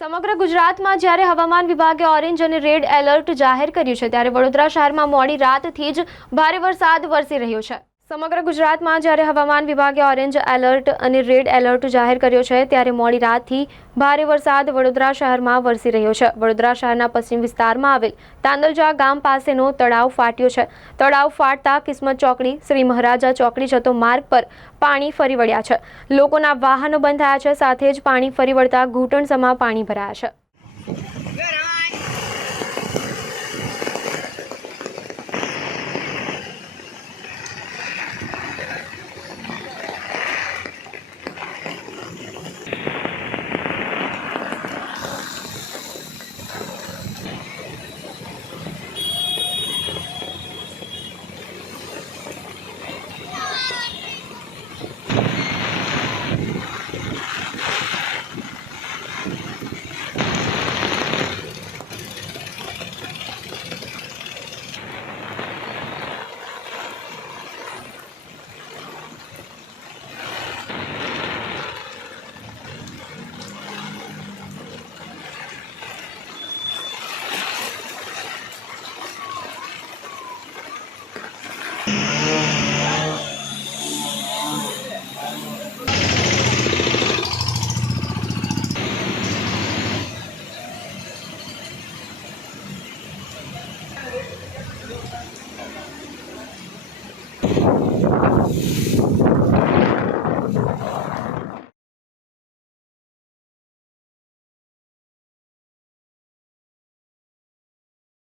સમગ્ર ગુજરાતમાં જ્યારે હવામાન વિભાગે ઓરેન્જ અને રેડ એલર્ટ જાહેર કર્યું છે, ત્યારે વડોદરા શહેરમાં મોડી રાતથી જ ભારે વરસાદ વરસી રહ્યો છે। સમગ્ર ગુજરાતમાં જ્યારે હવામાન વિભાગે ઓરેન્જ એલર્ટ અને રેડ એલર્ટ જાહેર કર્યો છે, ત્યારે મોડી રાતથી ભારે વરસાદ વડોદરા શહેરમાં વરસી રહ્યો છે। વડોદરા શહેરના પશ્ચિમ વિસ્તારમાં આવેલ તાંદલજા ગામ પાસેનો તળાવ ફાટ્યો છે। તળાવ ફાટતા કિસ્મત ચોકડી, શ્રી મહારાજા ચોકડી જતો માર્ગ પર પાણી ફરી વળ્યા છે। લોકોના વાહનો બંધ થયા છે, સાથે જ પાણી ફરી વળતા ઘૂંટણસમા પાણી ભરાયા છે।